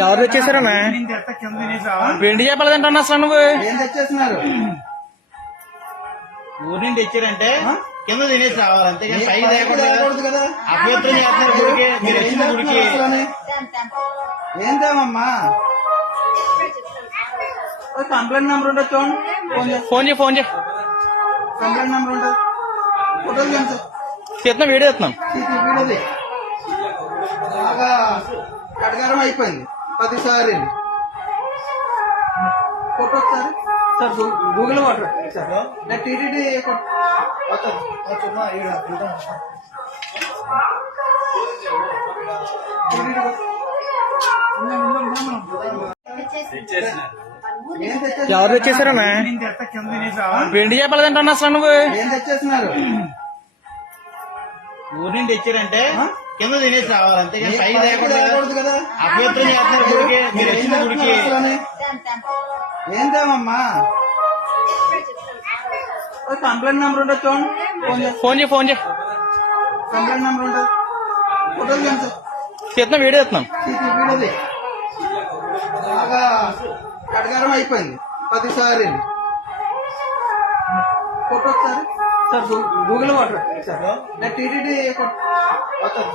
ఎవరు తెచ్చేసారన్నా వెండి చేపలు తింటాను అసలు నువ్వు? ఏం తెచ్చేస్తున్నారు? ఊరి నుండి తెచ్చారంటే కింద తినేసి రావాలి అంతేగాని కదా. అభ్యంతరం చేస్తున్నారు గుడికి మీరు ఏం వచ్చిన గుడికి చేస్తున్నారు అసలని? ఏం తేమమ్మా? ఓ కంప్లైంట్ నెంబర్ ఉంటుంది చూడండి. ఫోన్ చేయి. ఫోన్ చేయి కంప్లైంట్ నెంబర్ ఉంటుంది ఫోటోలు తీస్తున్నా వీడియో వీడియోది బాగా కటకారం అయిపోయింది. ఫోటో ఒకసారి. సార్ గూగుల్ వాటర్ సార్ నేను టీటీడీ ఎవరు తెచ్చేసారన్నా వెండి చేపలు తింటాను అసలు నువ్వు. ఏం తెచ్చేస్తున్నారు? ఊరి నుండి తెచ్చారంటే కింద తినేసి రావాలి పైకి తేకూడదు కదా. అభ్యంతరం చేస్తున్నారు గుడికి మీరు ఏం వచ్చిన గుడికి? ఏం తేమమ్మా కంప్లైంట్ నెంబర్ ఉంటుంది చూడండి. ఫోన్ చేయి. ఫోన్ చేయి కంప్లైంట్ నెంబర్ ఉంటుంది ఫోటోలు తీస్తున్నా వీడియో తీస్తున్నాం. వీడియోది. బాగా కటకారం అయిపోయింది. ప్రతిసారి. ఫోటో ఒకసారి. సార్ గూగుల్ వాటర్ సార్ నేను టీటీడీ టీటీడీ